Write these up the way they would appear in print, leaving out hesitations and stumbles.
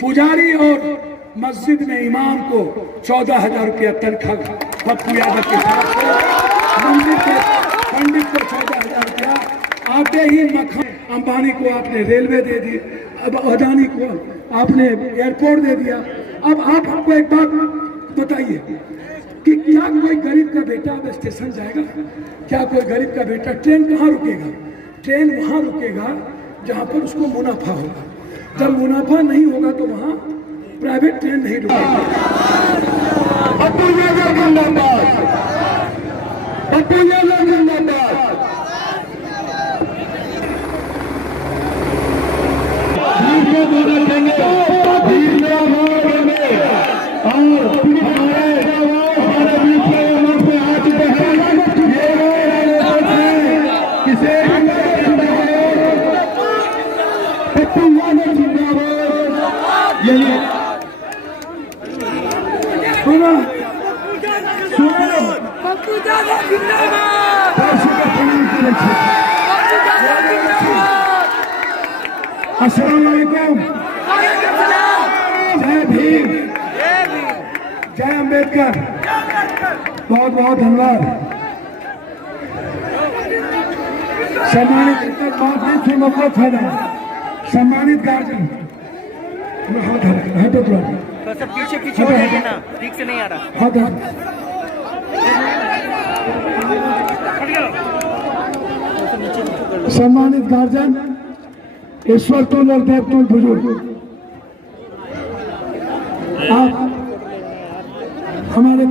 पुजारी और मस्जिद में इमाम को 14,000 रुपया तनख्वाह पप्पू यादव के साथ, मंदिर के पंडित को 14,000 रुपया, आते ही मक्खन अंबानी को आपने रेलवे दे दी, अब अदानी को आपने एयरपोर्ट दे दिया। अब आप हमको एक बात बताइए कि क्या कोई गरीब का बेटा अब स्टेशन जाएगा? क्या कोई गरीब का बेटा ट्रेन कहाँ रुकेगा? ट्रेन वहाँ रुकेगा जहाँ पर उसको मुनाफा होगा। जब मुनाफा नहीं होगा तो वहाँ प्राइवेट ट्रेन नहीं रुकेगी। पप्पू यादव जिंदाबाद, पप्पू यादव जिंदाबाद। अस्सलाम वालेकुम, जय भीम, जय अम्बेडकर, बहुत बहुत धन्यवाद। सम्मानित बात नहीं सुन बहुत फायदा। सम्मानित गार्जियन सब पीछे पीछे हो जाइए ना, ठीक से नहीं आ रहा। सम्मानित गार्जियन, ईश्वर तुल और देवतुल बुजुर्ग, आप हमारे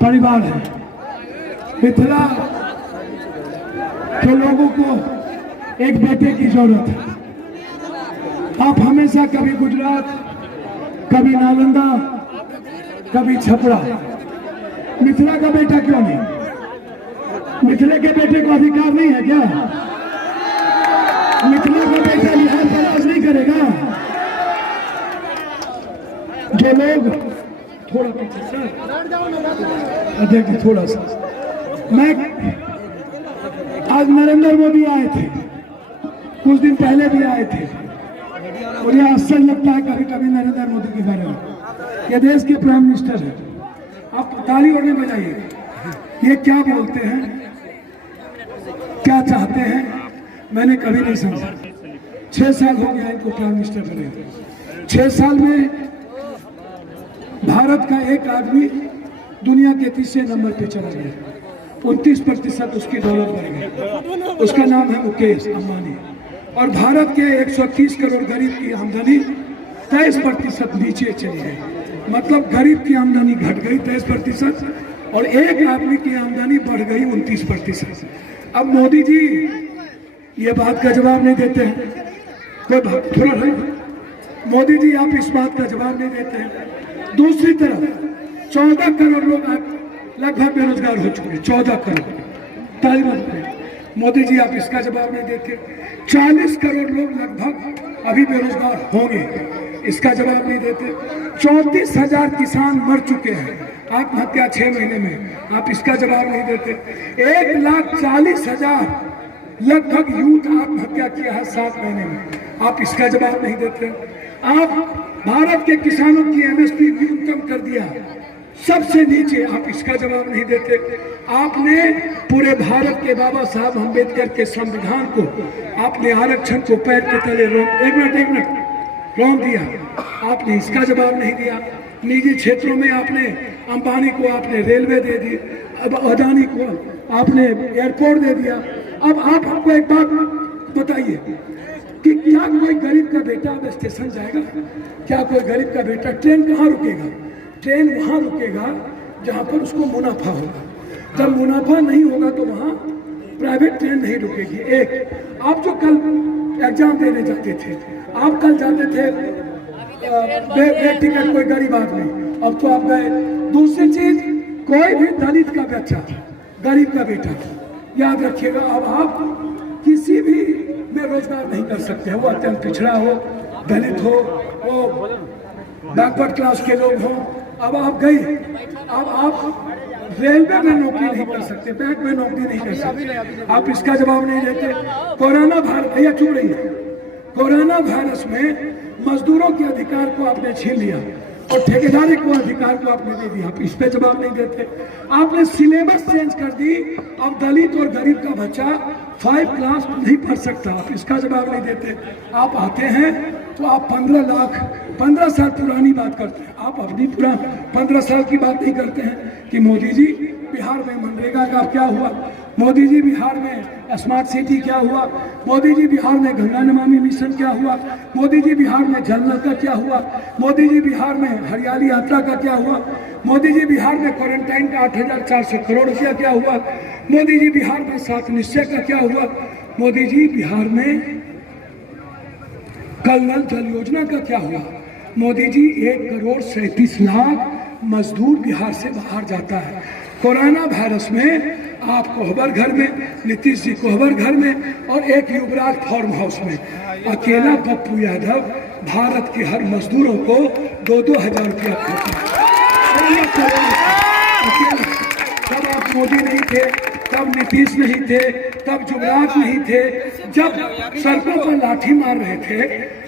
परिवार हैं। मिथिला के लोगों को एक बेटे की जरूरत है। आप हमेशा कभी गुजरात, कभी नालंदा, कभी छपरा, मिथिला का बेटा क्यों नहीं? मिथिला के बेटे को अधिकार नहीं है क्या? मिथिला का बेटा बिहार पर राज नहीं करेगा? जो लोग थोड़ा पीछे देखिए, थोड़ा सा, मैं आज नरेंद्र मोदी आए थे, कुछ दिन पहले भी आए थे, और यह आश्चर्य लगता है कभी कभी नरेंद्र मोदी के बारे में। ये देश के प्राइम मिनिस्टर है, आप ताली और नहीं बजाइए। ये क्या बोलते हैं, क्या चाहते हैं, मैंने कभी नहीं समझा। 6 साल हो गया इनको प्राइम मिनिस्टर बने। 6 साल में भारत का एक आदमी दुनिया के 30वें नंबर पे चला गया। 29% उसकी दौलत बढ़ गई। उसका नाम है मुकेश अंबानी। और भारत के 130 करोड़ गरीब की आमदनी 23% नीचे चली गई। मतलब गरीब की आमदनी घट गई 23% और एक आदमी की आमदनी बढ़ गई 29%। अब मोदी जी ये बात का जवाब नहीं देते हैं। कोई थोड़ा नहीं, मोदी जी आप इस बात का जवाब नहीं देते हैं। दूसरी तरफ 14 करोड़ लोग लगभग बेरोजगार हो चुके हैं। 14 करोड़, तालिबान। मोदी जी आप इसका जवाब नहीं देते। 40 करोड़ लोग लगभग अभी बेरोजगार होंगे, इसका जवाब नहीं देते। 34,000 किसान मर चुके हैं आत्महत्या 6 महीने में, आप इसका जवाब नहीं देते। 1,40,000 लगभग यूथ आत्महत्या किया है 7 महीने में, आप इसका जवाब नहीं देते। आप भारत के किसानों की एमएसपी न्यूनतम कर दिया सबसे नीचे, आप इसका जवाब नहीं देते। आपने पूरे भारत के बाबा साहब अम्बेडकर के संविधान को, आपने आरक्षण को पैर के तले एक मिनट रोक दिया, आपने इसका जवाब नहीं दिया। निजी क्षेत्रों में आपने अंबानी को आपने रेलवे दे दी, अब अदानी को आपने एयरपोर्ट दे दिया। अब आप हमको एक बात बताइए कि क्या कोई गरीब का बेटा अब स्टेशन जाएगा? क्या कोई गरीब का बेटा ट्रेन कहाँ रुकेगा? ट्रेन वहाँ रुकेगा जहाँ पर उसको मुनाफा होगा। जब मुनाफा नहीं होगा तो वहाँ प्राइवेट ट्रेन नहीं रुकेगी। एक आप जो कल एग्जाम देने जाते थे, आप कल जाते थे टिकट कोई गरीब आदमी, अब तो आप गए। दूसरी चीज, कोई भी दलित का बच्चा गरीब का बेटा, याद रखिएगा, अब आप किसी भी में रोजगार नहीं कर सकते, वो अत्यंत पिछड़ा हो, दलित हो, वो बैकवर्ड क्लास के लोग हों। अब आप गए, अब आप रेलवे में नौकरी नहीं कर सकते, बैंक में नौकरी नहीं कर सकते, आप इसका जवाब नहीं देते। कोरोना वायरस, भैया चुप रही है, कोरोना वायरस में मजदूरों के अधिकार को आपने छीन लिया और ठेकेदारी को अधिकार को आपने दे दिया। आप इस पे जवाब नहीं देते। आपने सिलेबस चेंज कर दी। अब दलित और गरीब का बच्चा 5 क्लास नहीं पढ़ सकता। आप इसका जवाब नहीं देते। आप आते हैं तो आप 15 साल पुरानी बात करते हैं। आप अपनी 15 साल की बात नहीं करते हैं कि मोदी जी बिहार में मनरेगा का क्या हुआ, मोदी जी बिहार में स्मार्ट सिटी क्या हुआ, मोदी जी बिहार में गंगा नमामि मिशन क्या हुआ, मोदी जी बिहार में जल नल का क्या हुआ, मोदी जी बिहार में हरियाली यात्रा का क्या हुआ, मोदी जी बिहार में क्वारंटाइन का 8,400 करोड़ रुपया क्या हुआ, मोदी जी बिहार में 7 निश्चय का क्या हुआ, मोदी जी बिहार में कल नल जल योजना का क्या हुआ। मोदी जी 1,37,00,000 मजदूर बिहार से बाहर जाता है। कोरोना वायरस में आप कोहबर घर में, नीतीश जी कोहबर घर में और एक युवराज फार्म हाउस में। अकेला पप्पू यादव भारत के हर मजदूरों को 2-2 हजार रुपया देता है। तब आप मोदी नहीं थे, तब नीतीश नहीं थे, तब युवराज नहीं थे। जब सड़कों पर लाठी मार रहे थे,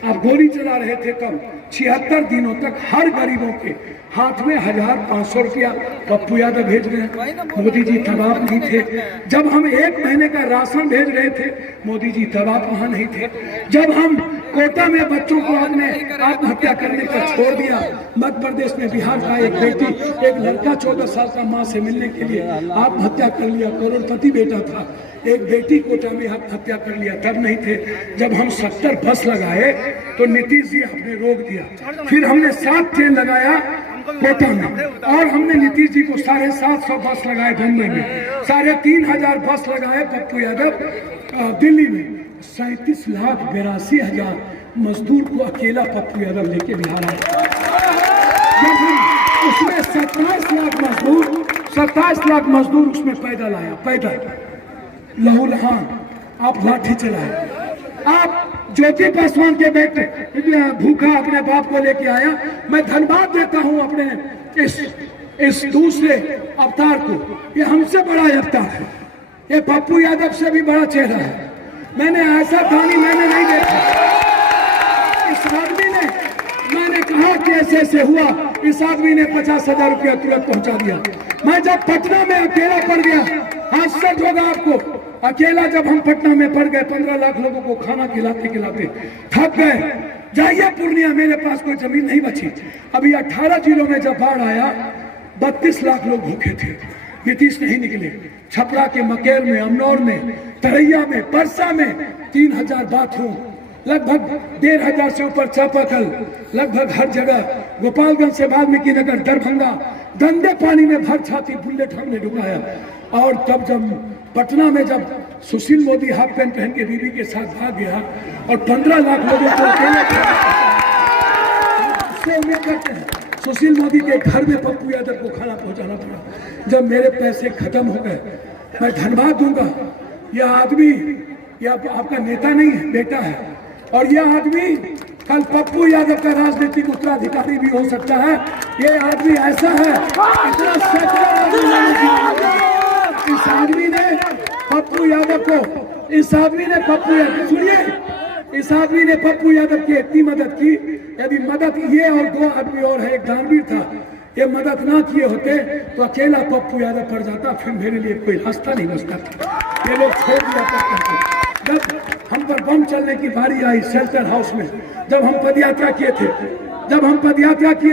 आप गोली चला रहे थे, तब 76 दिनों तक हर गरीबों के हाथ में 1,500 रुपया पप्पू यादव भेज रहे हैं। मोदी जी तब आप नहीं थे। जब हम 1 महीने का राशन भेज रहे थे, मोदी जी तब आप वहां नहीं थे। जब हम कोटा में बच्चों को आपने आत्महत्या करने का छोड़ दिया, मध्य प्रदेश में बिहार का एक बेटी, एक लड़का 14 साल का माँ से मिलने के लिए आत्महत्या कर लिया, करोड़पति बेटा था, एक बेटी कोटा में आत्महत्या कर लिया, तब नहीं थे। जब हम 70 बस लगाए तो नीतीश जी आपने रोक दिया। फिर हमने 7 ट्रेन लगाया कोटा में, और हमने नीतीश जी को 750 बस लगाए बम्बई में, 3,500 बस लगाए पप्पू यादव दिल्ली में। 37,82,000 मजदूर को अकेला पप्पू यादव लेके बिहार आए। जब हम उसमें 27 लाख मजदूर उसमें पैदल आया, पैदल लहू लहान, आप लाठी चलाए। आप ज्योति पासवान के बेटे भूखा अपने बाप को लेके आया। मैं धन्यवाद देता हूं अपने इस दूसरे अवतार को। ये हमसे बड़ा अवतार है, ये पप्पू यादव से भी बड़ा चेहरा है। मैंने ऐसा दानी मैंने नहीं देखा। इस आदमी ने, मैंने कहा कि ऐसे हुआ, इस आदमी ने 50,000 रुपया तुरंत पहुंचा दिया। मैं जब पटना में अकेला पड़ गया, आश्चर्य होगा आपको, अकेला जब हम पटना में पड़ गए, 15 लाख लोगों को खाना खिलाते खिलाते थक गए। जाइए पूर्णिया, मेरे पास कोई जमीन नहीं बची। अभी 18 जिलों में जब बाढ़ आया, 32 लाख लोग भूखे थे। नीतीश नहीं निकले। छपरा के मकेर में, अमनौर में, तरैया में, परसा में 3,000 बाथरूम, लगभग 1,500 से ऊपर चापाकल, लगभग हर जगह, गोपालगंज से वाल्मीकि नगर, दरभंगा, गंदे पानी में भर छाती बुलेट हमने डुबाया। और तब जब पटना में जब सुशील मोदी हाफ पैंट पहन के बीवी के साथ भाग गया और 15 लाख लोगों को उम्मीद करते हैं, सुशील मोदी के घर में पप्पू यादव को खाना पहुंचाना पड़ा। जब मेरे पैसे खत्म हो गए, मैं धन्यवाद दूंगा। यह आदमी, यह आपका नेता नहीं है, बेटा है। और यह आदमी कल पप्पू यादव का राजनीतिक उत्तराधिकारी भी हो सकता है। ये आदमी ऐसा है, इतना इस आदमी ने पप्पू यादव को, इस आदमी ने पप्पू यादव, सुनिए, इस आदमी ने पप्पू यादव की इतनी मदद की। यदि मदद ये और 2 आदमी और है, एक दानवीर था, ये मदद ना किए होते तो अकेला पप्पू यादव पड़ जाता, फिर मेरे लिए कोई रास्ता नहीं बचता था। ये लोग छोड़ दिया करते। जब हम पर बम चलने की बारी आई शेल्टर हाउस में, जब हम पदयात्रा किए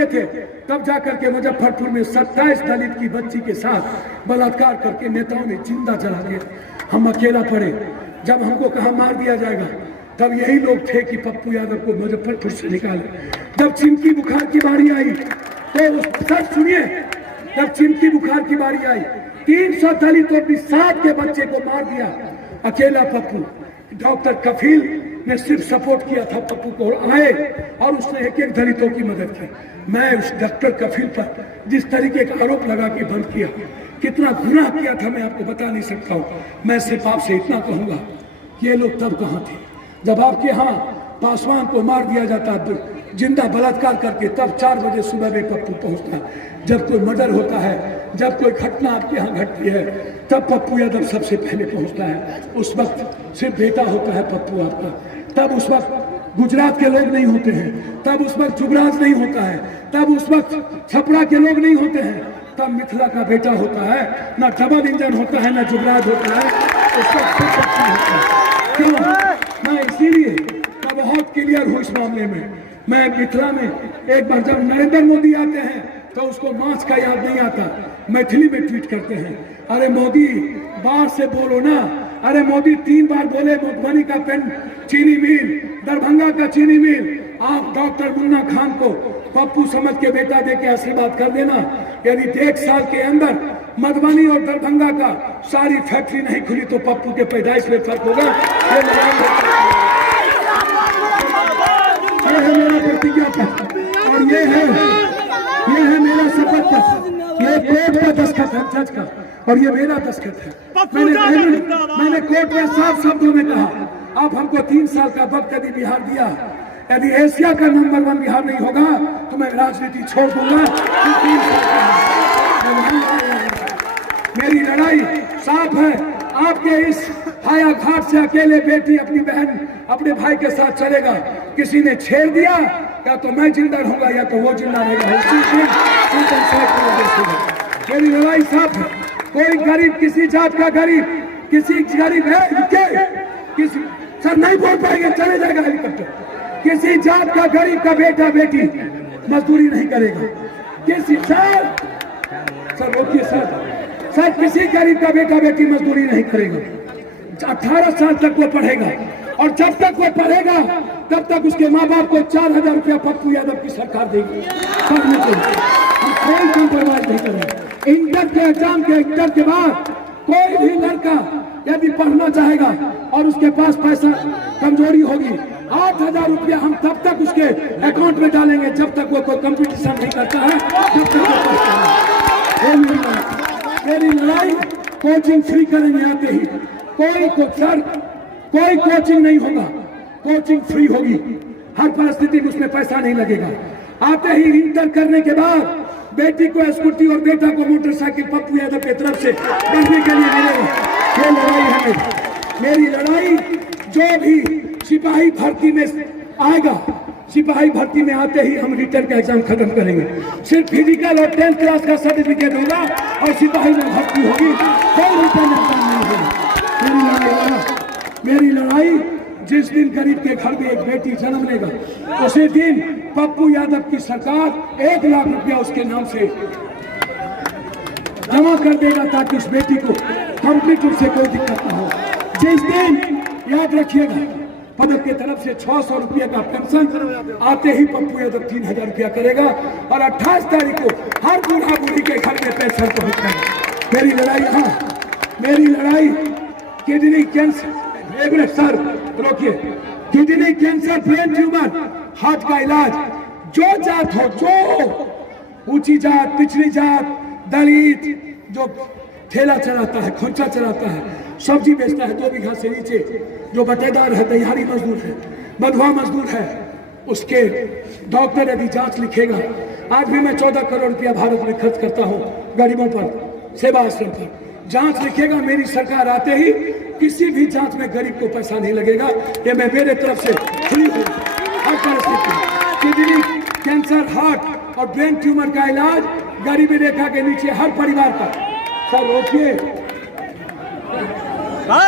थे, तब जाकर के मुजफ्फरपुर में 27 दलित की बच्ची के साथ बलात्कार करके नेताओं ने जिंदा जला दिया। हम अकेला पड़े। जब हमको कहा मार दिया जाएगा, तब यही लोग थे कि पप्पू यादव को मुजफ्फरपुर से निकाले। जब चिमकी बुखार की बारी आई तो सब सुनिए, जब चिमकी बुखार की बारी आई, 300 दलितों की 7 के बच्चे को मार दिया अकेला पप्पू। डॉक्टर कफील ने सिर्फ सपोर्ट किया था पप्पू को, और आए और उसने एक दलितों की मदद की। मैं उस डॉक्टर कफील पर जिस तरीके का आरोप लगा के बंद किया, कितना गुनाह किया था मैं आपको बता नहीं सकता हूँ। मैं सिर्फ आपसे इतना कहूंगा, ये लोग तब कहाँ थे जब आपके यहाँ पासवान को मार दिया जाता, जिंदा बलात्कार करके, तब 4 बजे सुबह में पप्पू पहुंचता है। जब कोई मर्डर होता है, जब कोई घटना आपके यहाँ घटती है, तब पप्पू यादव सबसे पहले पहुंचता है। उस वक्त सिर्फ बेटा होता है पप्पू आपका। तब उस वक्त गुजरात के लोग नहीं होते हैं, तब उस वक्त जुबराज नहीं होता है, तब उस वक्त छपरा के लोग नहीं होते हैं, तब मिथिला का बेटा होता है। ना डबल इंजन होता है, ना जुबराज होता है, उस वक्त सब शक्ति होता है। क्यों? मैं इसीलिए मैं बहुत क्लियर हूँ इस मामले में। मैं मिथिला में एक बार जब नरेंद्र मोदी आते हैं तो उसको मांस का याद नहीं आता, मैथिली में ट्वीट करते हैं, अरे मोदी बाहर से बोलो ना। अरे मोदी 3 बार बोले मधुबनी का पेन चीनी मिल, दरभंगा का चीनी मिल। आप डॉक्टर मुन्ना खान को पप्पू समझ के बेटा दे के आशीर्वाद कर देना। यदि 1 साल के अंदर मधुबनी और दरभंगा का सारी फैक्ट्री नहीं खुली तो पप्पू के पैदाइश में फर्क होगा। ये है मेरा प्रतिज्ञा पत्र और ये है मेरा शपथ पत्र। ये कोर्ट का दस्तखत है जज का और ये मेरा दस्तखत है। मैंने कोर्ट में साफ शब्दों में कहा, आप हमको 3 साल का वक्त यदि बिहार दिया, यदि एशिया का नंबर 1 बिहार नहीं होगा तो मैं राजनीति छोड़ दूंगा। 3 साल मेरी लड़ाई साफ है। आपके इस हाया घाट से अकेले बेटी अपनी बहन अपने भाई के साथ चलेगा। किसी ने छेड़ दिया या तो मैं जिंदा रहूंगा या तो वो जिंदा रहेगा। मेरी लड़ाई साफ है। कोई गरीब, किसी जात का गरीब, किसी गरीब है किसी सर नहीं बोल पाएंगे, चले जाएगा हेलीकॉप्टर। किसी जात का गरीब का बेटा बेटी मजदूरी नहीं करेगा। किसी सर रोकिए सर किसी गरीब का बेटा बेटी मजदूरी नहीं करेगा। 18 साल तक वो पढ़ेगा और जब तक वो पढ़ेगा तब तक उसके माँ बाप को 4000 रुपया पप्पू यादव की सरकार देगी। हम कोई कंप्रोमाइज नहीं करेंगे। इंटर के बाद कोई भी लड़का यदि पढ़ना चाहेगा और उसके पास पैसा कमजोरी होगी, 8000 रुपया हम तब तक उसके अकाउंट में डालेंगे जब तक वो कोई कंपटीशन नहीं करता है, तब तक वो पढ़ता है। मेरी लड़ाई कोचिंग फ्री करेंगे। आते ही कोई कोचिंग नहीं होगा, कोचिंग फ्री होगी। हर परिस्थिति में उसमें पैसा नहीं लगेगा। आते ही इंटर करने के बाद बेटी को स्कूटी और बेटा को मोटरसाइकिल पप्पू यादव की तरफ से पढ़ने के लिए मिलेगा। ये लड़ाई है मेरी लड़ाई। जो भी सिपाही भर्ती में आएगा, सिपाही भर्ती में आते ही हम रिटर्न का एग्जाम खत्म करेंगे। सिर्फ फिजिकल और 10th क्लास का सर्टिफिकेट होगा और सिपाही में भर्ती होगी, कोई रिटर्न एग्जाम नहीं होगा। मेरी लड़ाई जिस दिन गरीब के घर में एक बेटी जन्म लेगा उसी दिन पप्पू यादव की सरकार 1 लाख रुपया उसके नाम से जमा कर देगा ताकि उस बेटी को कंप्लीट रूप से कोई दिक्कत ना हो। जिस दिन याद रखिएगा पदक की तरफ से 600 रुपये का पेंशन आते ही पप्पू यादव 3000 रुपया करेगा और 28 तारीख को हर बूढ़ा बूढ़ी के घर में पेंशन पहुंचेगा। मेरी लड़ाई मेरी लड़ाई किडनी कैंसर, एक मिनट सर रोकिए, kidney cancer, brain tumour, heart का इलाज, जो जात हो, जो ऊंची जात, पिछड़ी जात, दलित, जो ठेला चलाता है, खोंचा चलाता है, सब्जी बेचता है 2 बीघा से नीचे, जो बटेदार है, दिहाड़ी मजदूर है, बंधुआ मजदूर है, उसके डॉक्टर यदि जांच लिखेगा। आज भी मैं 14 करोड़ रुपया भारत में खर्च करता हूँ गरीबों पर, सेवा आश्रम पर। जांच लिखेगा मेरी सरकार आते ही, किसी भी जांच में गरीब को पैसा नहीं लगेगा। ये मैं मेरे तरफ से फ्री हूँ। हर परिस्थिति किडनी कैंसर, हार्ट और ब्रेन ट्यूमर का इलाज गरीबी रेखा के नीचे हर परिवार का। सर रोकिए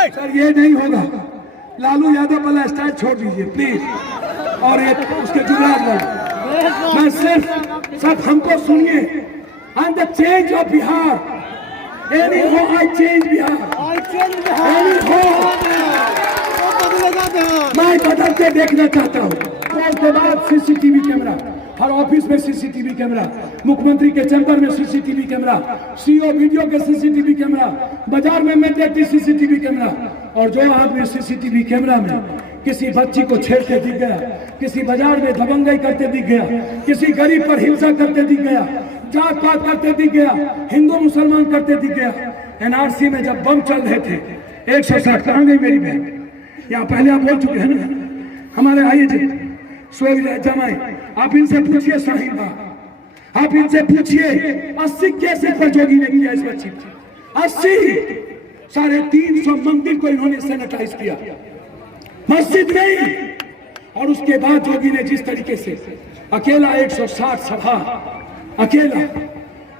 सर, ये नहीं होगा। लालू यादव वाला स्टाइल छोड़ दीजिए प्लीज, और ये उसके जुगाड़ वाला। मैं सिर्फ हमको सुनिए। And the change of Bihar, anyhow I change Bihar, मैं बदल के देखना चाहता हूँ। उसके बाद सीसीटीवी कैमरा, हर ऑफिस में सीसीटीवी कैमरा, मुख्यमंत्री के चैम्बर में सीसीटीवी कैमरा, सीओ वीडियो के सीसीटीवी कैमरा, बाजार में मेट्रिक सीसीटीवी कैमरा। और जो आदमी सीसीटीवी कैमरा में किसी बच्ची को छेड़ते दिख गया, किसी बाजार में दबंगई करते दिख गया, किसी गरीब पर हिंसा करते दिख गया, जात पात करते दिख गया, हिंदू मुसलमान करते दिख गया। एनआरसी में जब बम चल रहे थे 160, कहाँ गई मेरी बहन? यहाँ पहले आप बोल चुके हैं ना, हमारे आइए जी सोग जमाए, आप इनसे पूछिए शाहीन बाग, आप इनसे पूछिए 80 केस पर जोगी ने किया इस बच्ची, 80 350 मंदिर को इन्होंने सैनिटाइज किया, मस्जिद नहीं। और उसके बाद जोगी ने जिस तरीके से अकेला 160 सभा अकेला,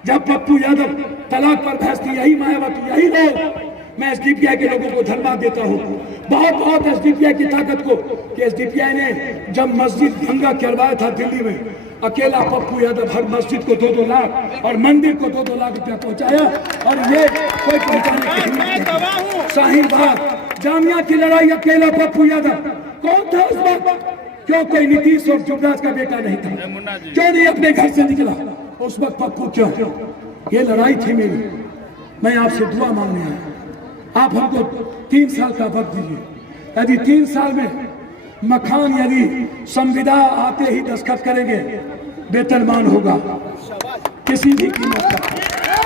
जब पप्पू यादव तलाक पर बहस थी, यही मायावती, यही लोग, मैं एसडीपीआई के लोगों को धन्यवाद देता हूँ, बहुत एसडीपीआई की ताकत को, कि एसडीपीआई ने जब मस्जिद दंगा करवाया था दिल्ली में, अकेला पप्पू यादव हर मस्जिद को 2-2 लाख और मंदिर को 2-2 लाख रुपया पहुंचाया, और ये कोई पहुंचाने की हिम्मत नहीं। शाहीन बाग जामिया की लड़ाई अकेला पप्पू यादव, कौन था उस वक्त? क्यों कोई नीतीश और युवराज का बेटा नहीं था? क्यों नहीं अपने घर से निकला उस वक्त पप्पू? क्यों? ये लड़ाई थी मेरी। मैं आपसे दुआ मांगने आया, आप हमको 3 साल का वक्त दीजिए। यदि 3 साल में मकान यदि संविदा आते ही दस्तखत करेंगे, वेतनमान होगा किसी भी कीमत का।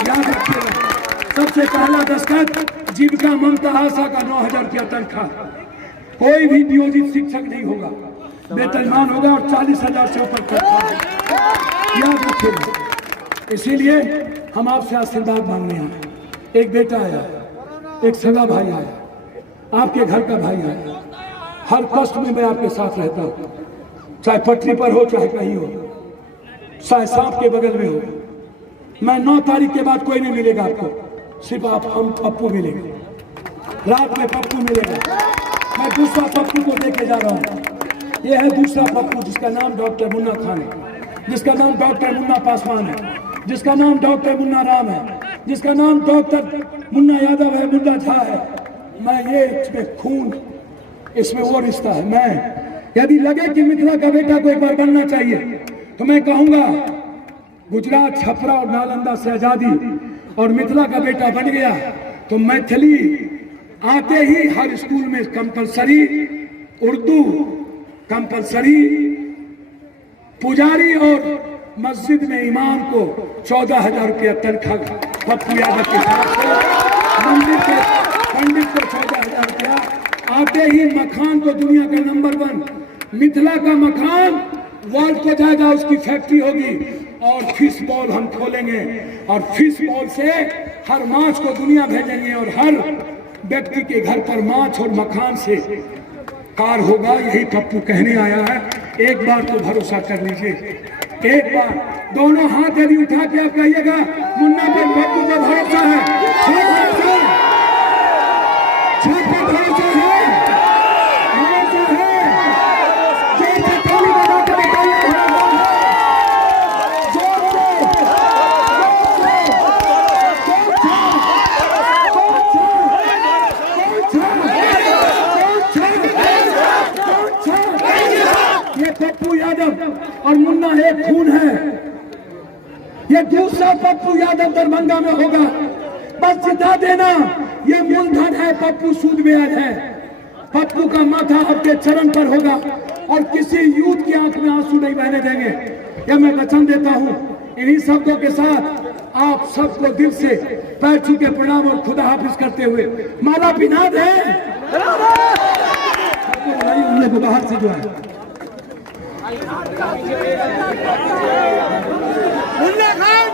याद रखिएगा, सबसे पहला दस्तखत जीविका ममता आशा का 9,000 रुपया तनख्वाह, कोई भी नियोजित शिक्षक नहीं होगा, वेतनमान होगा और 40,000 से ऊपर तनख्वाह। याद रखिएगा। इसीलिए हम आपसे आशीर्वाद मांगने आए। एक बेटा आया, एक सगा भाई आया, आपके घर का भाई आया। हर कष्ट में मैं आपके साथ रहता हूँ, चाहे पटरी पर हो चाहे कहीं हो, चाहे सांप के बगल में हो। मैं 9 तारीख के बाद कोई नहीं मिलेगा आपको, सिर्फ आप हम पप्पू मिलेंगे, रात में पप्पू मिलेगा। मैं दूसरा पप्पू को देके जा रहा हूँ। ये है दूसरा पप्पू, जिसका नाम डॉक्टर मुन्ना खान है, जिसका नाम डॉक्टर मुन्ना पासवान है, जिसका नाम डॉक्टर मुन्ना राम है, जिसका नाम डॉक्टर मुन्ना यादव है, मुन्ना झा है। मैं ये इसमें खून, इसमें वो रिश्ता है। मैं यदि लगे कि मिथिला का बेटा को एक बार बनना चाहिए, तो मैं कहूंगा गुजरात, छपरा और नालंदा से आजादी और मिथिला का बेटा बन गया, तो मैथिली आते ही हर स्कूल में कंपलसरी, उर्दू कंपलसरी, पुजारी और मस्जिद में इमाम को 14,000 रुपया तनख्वाह पप्पू यादव के साथ, मंदिर के पंडित को 14,000 रुपया। आते ही मखान को दुनिया का नंबर 1 मिथिला का मखान वर्ल्ड को जाएगा, उसकी फैक्ट्री होगी। और फिश बॉल हम खोलेंगे और फिश बॉल से हर माछ को दुनिया भेजेंगे, और हर व्यक्ति के घर पर माछ और मखान से कार होगा। यही पप्पू कहने आया है। एक बार तो भरोसा कर लीजिए, एक बार दोनों हाथ यदि उठा के आप कहिएगा मुन्ना पर पप्पू का भरोसा है, भरोसा है, और मुन्ना एक खून है। ये दूसरा पप्पू यादव दरभंगा में होगा, बस जिता देना। ये मूलधन है, पप्पू सूद ब्याज है। पप्पू का माथा आपके चरण पर होगा और किसी यूथ की आंख में आंसू नहीं बहने देंगे, यह मैं वचन देता हूं। इन्हीं शब्दों के साथ आप सबको दिल से पैर छू के प्रणाम और खुदा हाफिज करते हुए माला पिना दे। बाहर से जो है मुन्ना खान